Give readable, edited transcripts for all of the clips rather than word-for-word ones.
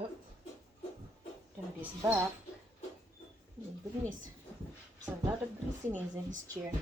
Oh, Dad is back. Oh, goodness. There's a lot of greasiness in his chair.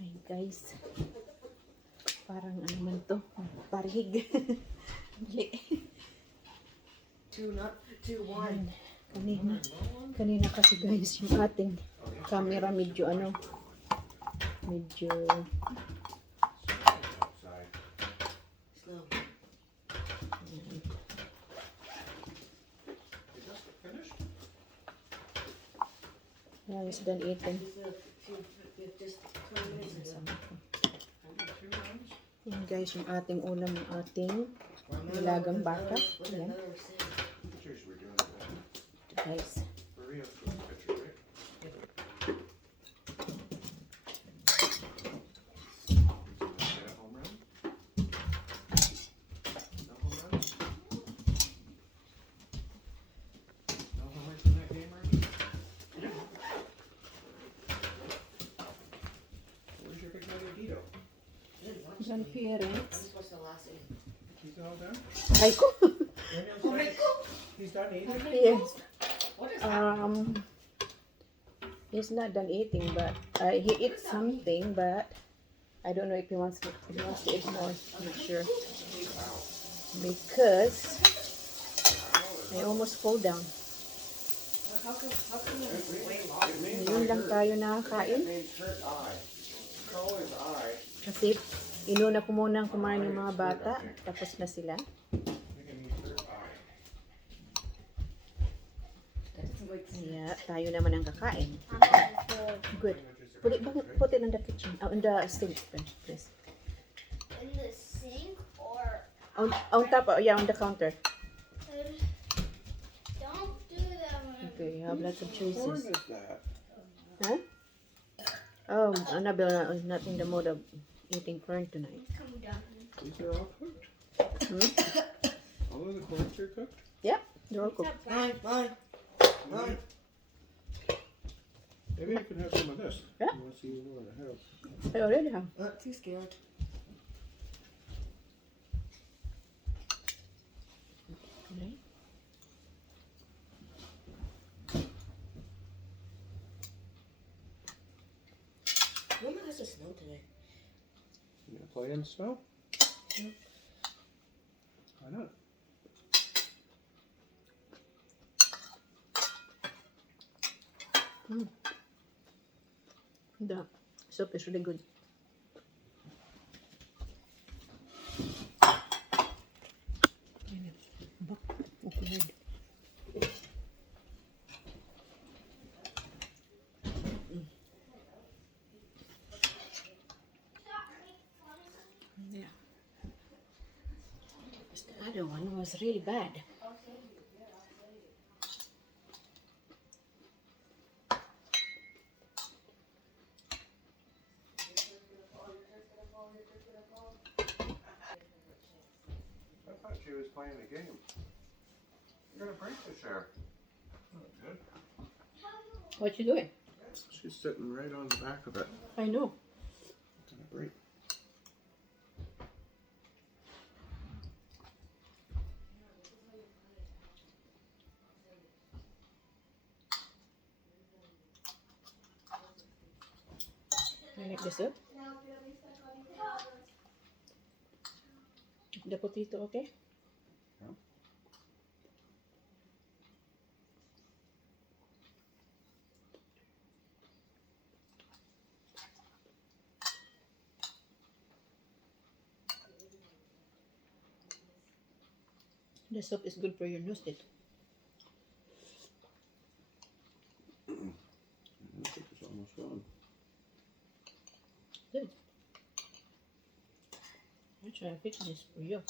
Hi guys. Parang ano man to? Parhig. Mali. 2, not 2, 1. Kanina kasi guys, yung ating camera medyo Slow. yeah, it's done eating. Just 20 minutes ago. Yan guys, yung ating ulam, yung ating nilagang baka. Yan. Guys. Yan parents. He's all done? Ay ko. He's done eating? Yes. What is that? He's not done eating, but he eats something, but I don't know if he wants to eat more. I'm not sure. Because I almost fall down. How come it's way longer? Ngayon lang tayo nakakain. Call his eye. Kasi inuna ko munang kumain yung mga bata. Tapos na sila. Kaya tayo naman ang kakain. Good. Put it in the kitchen. Oh, in the sink, please. In the sink or On top, yeah, on the counter. don't do that one. Okay, you have lots of What choices. is that? Huh? Oh, Annabelle is not in the mood of eating corn tonight. Come down. These are all cooked. Hmm? All of the corns are cooked? Yep, they're all cooked. Fine, fine. Fine. Maybe you can have some of this. Yeah. Unless you want to have. I already have. Not too scared. Okay. When has to snow today? You gonna play in the snow? Yeah. Why not? The soup is really good. Yeah. The other one was really bad. I thought she was playing a game. You're gonna break the chair. Good. What you doing? She's sitting right on the back of it. I know. It's gonna break. You like the soup? The potato, okay? Yeah. The soup is good for your nose. I think it's almost gone. Good. I'll try to fix this for you.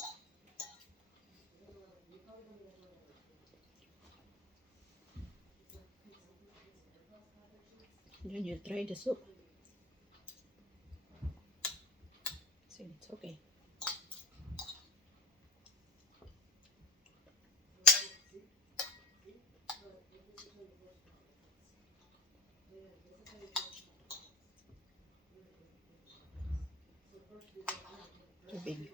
Then you try the soup. See, it's okay. Too big.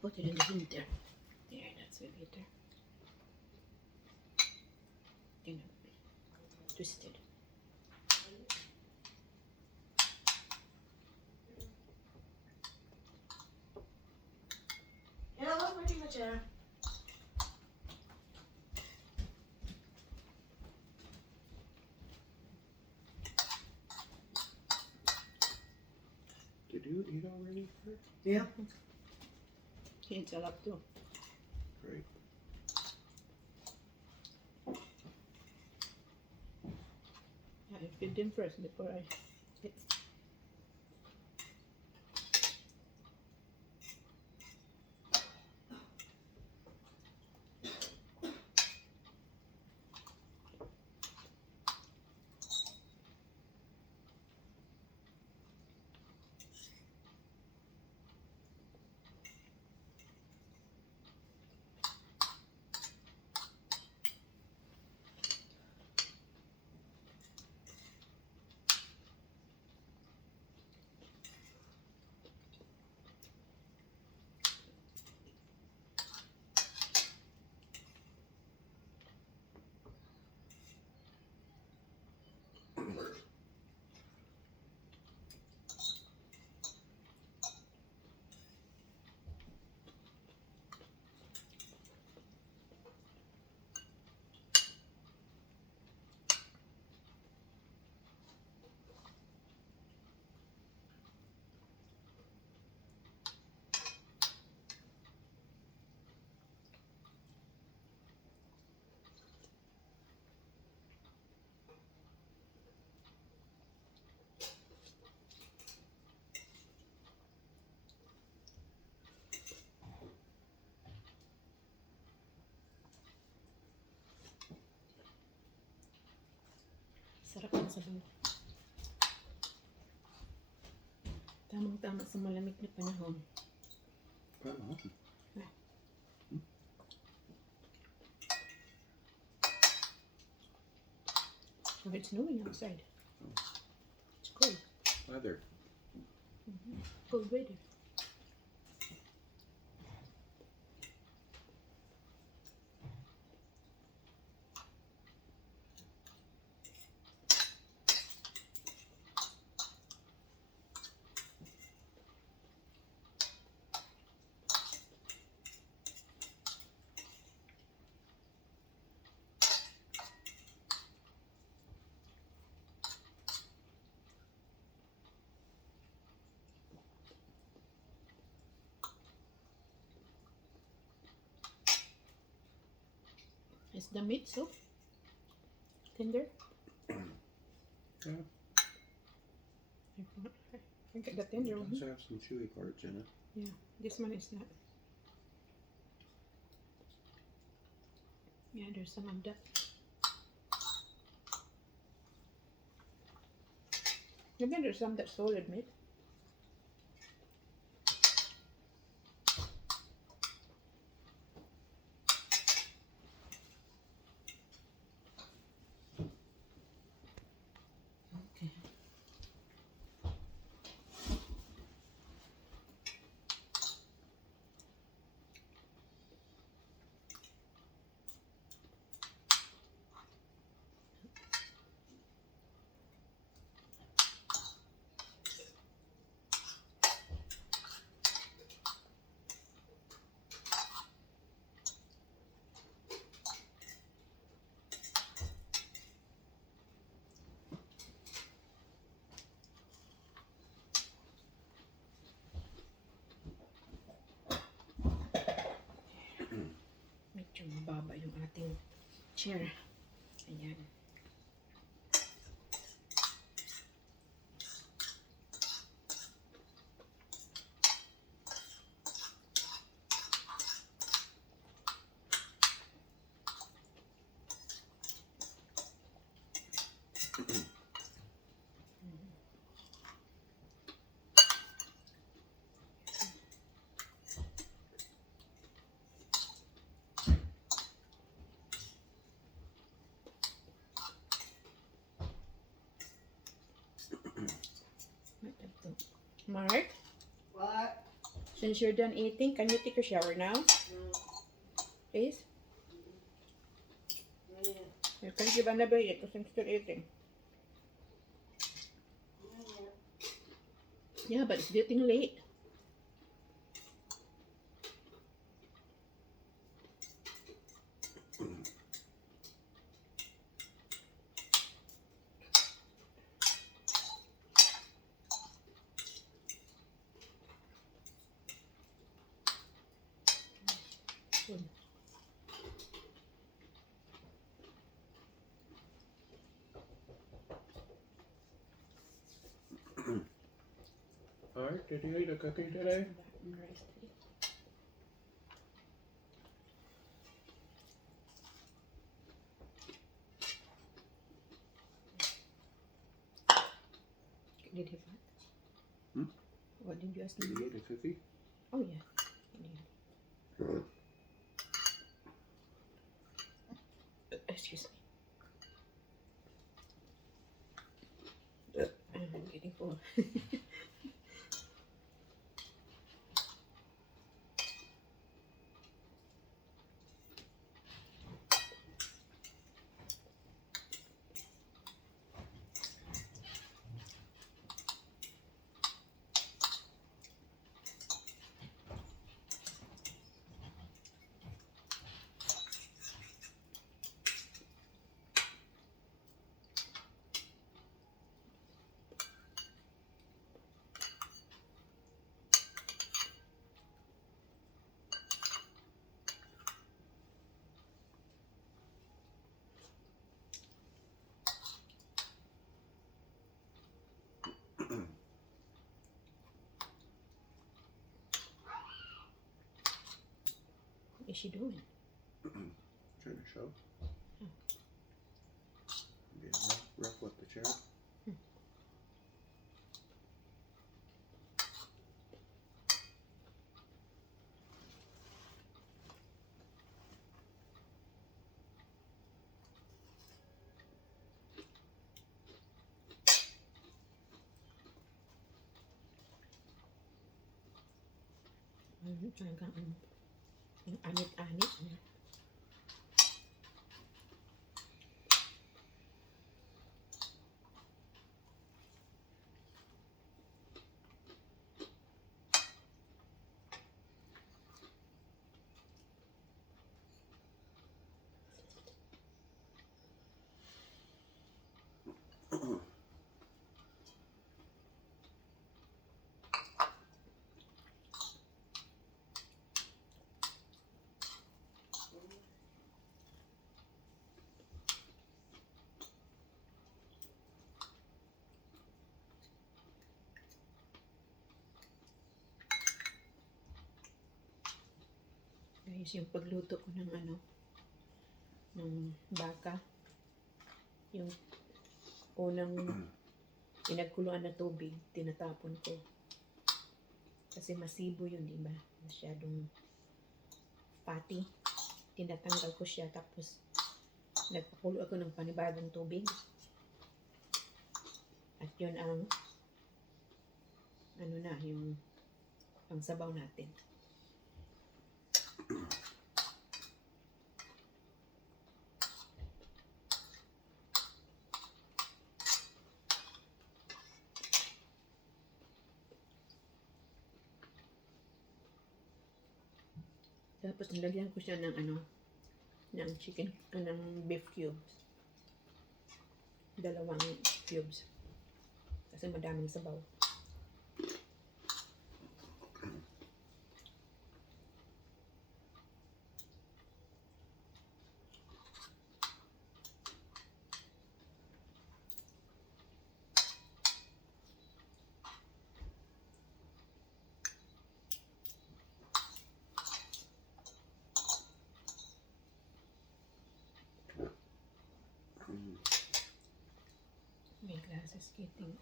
put it in the heater. There, that's way better. You know, twisted. Yeah, look pretty much there. Did you eat already? Kurt? Yeah. Hints a lot too. Great. I feed them first before I eat. Sarap ang sabaw. Tamang-tama sa malamig na panahon. Uh-huh. Oh, it's snowing outside. It's cold. Weather. Cold weather. Is the meat so tender? Yeah. I get the tender It one. does have some chewy parts in it. Yeah, this one is not. Yeah, there's some of that. And then there's some that's solid meat. Okay. Medyo mababa yung ating chair. Ayan. Mark, What? Since you're done eating, can you take a shower now? Please? You can give another eat because I'm still eating. Yeah, but it's getting late. Alright, did you eat a cookie today? Did he fart? Hmm? What did you ask Did me? you eat a cookie? Oh yeah. He did. Excuse me. I'm getting full. What is she doing? Trying to show. Being rough with the chair. Talagang yung anit-anit niya. Guys, yung pagluto ko ng ng baka, yung unang pinagkuluan na tubig, tinatapon ko. Kasi masibo yun, di ba? Masyadong fatty. Tinatanggal ko siya, tapos nagpakulo ako ng panibagong tubig. At yun ang yung pangsabaw natin. Tapos nilagyan ko siya ng ng chicken, ng beef cubes. 2 cubes. Kasi madaming sabaw. My glass is getting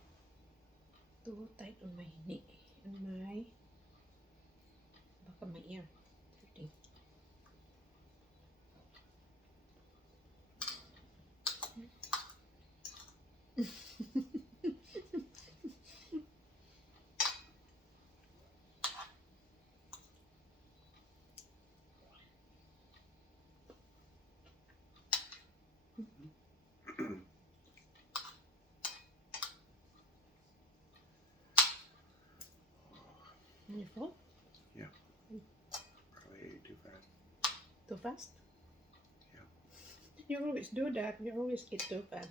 too tight on my knee, baka my ear. Hurting. Your fault? Probably ate too fast. Too fast? Yeah. You always do that. You always eat too fast.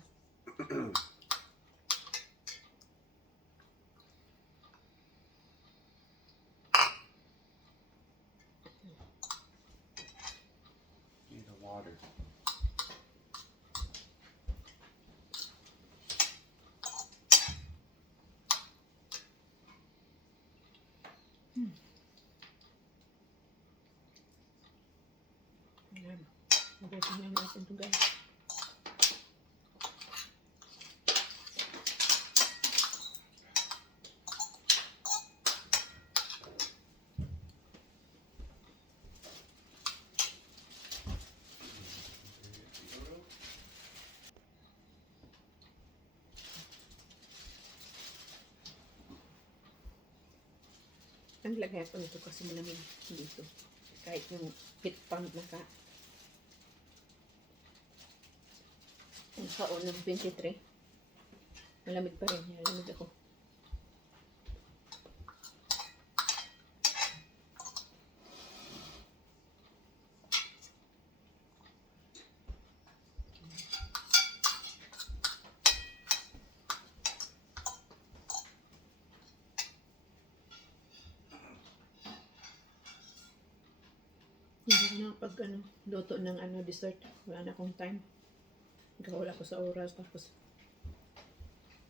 Need the water. Ayan. Ubusin lang natin ito guys. Ang lagay ko nito kasi malamig dito. Kahit yung heat pump nakaon ng 23. Malamig pa rin. Malamig ako. Hindi na pag luto ng dessert. Wala na akong time. Wala ko sa oras. Tapos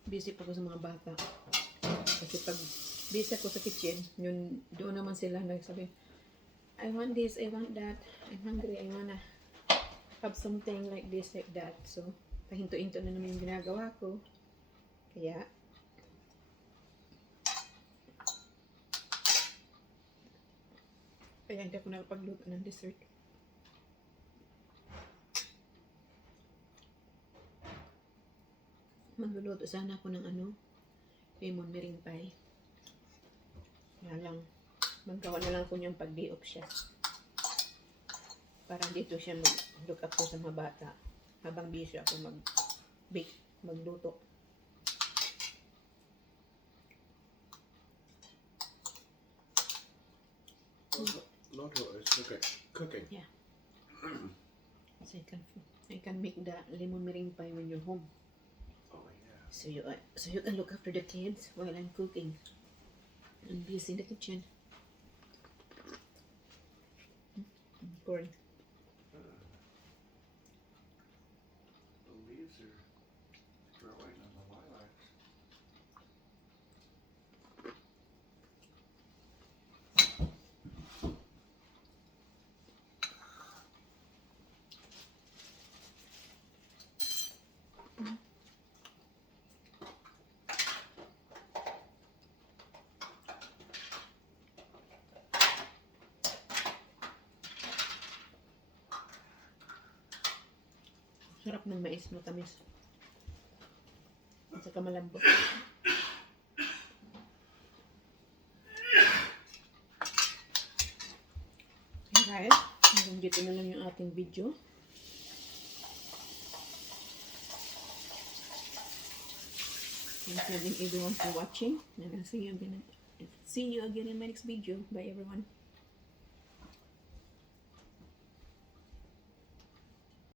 busy pa ko sa mga bata. Kasi pag busy ako sa kitchen, yun, doon naman sila nagsabi, I want this, I want that, I'm hungry, I wanna have something like this, like that. So, pahinto-hinto na naman yung ginagawa ko. Kaya, hindi ako nakapagluto ng dessert. Magluluto sana ako ng lemon meringue pie. Kaya lang, maggawa na lang ako niyang pag-day off siya. Para dito siya mag-look up sa mga bata. Habang busy ako mag-bake, magluto. Loto is cooking. Yeah. So I can make the lemon meringue pie when you're home. Oh yeah. So you can look after the kids while I'm cooking. I'm busy in the kitchen. Corn. The leaves are growing on the lilacs. Sarap ng mais, matamis. At saka malambot. Okay guys, hanggang dito na lang yung ating video. Thank you again everyone for watching. And I'll see you again in my next video. Bye everyone.